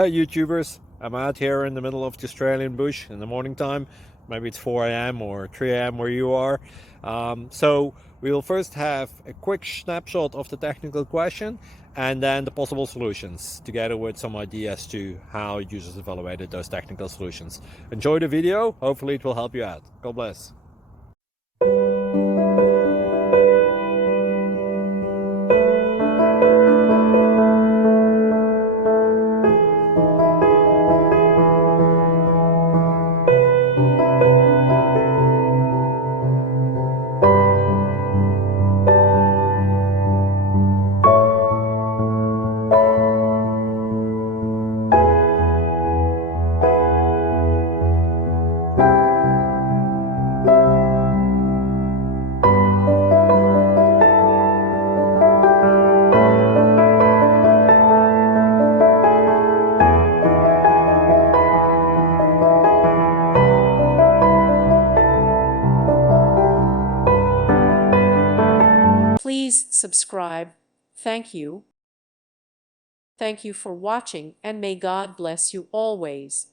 Hey YouTubers, I'm out here in the middle of the Australian bush in the morning time. Maybe it's 4 a.m. or 3 a.m. where you are. So we'll first have a quick snapshot of the technical question and then the possible solutions, together with some ideas to how users evaluated those technical solutions. Enjoy the video, hopefully it will help you out. God bless. Please subscribe. Thank you. Thank you for watching, and may God bless you always.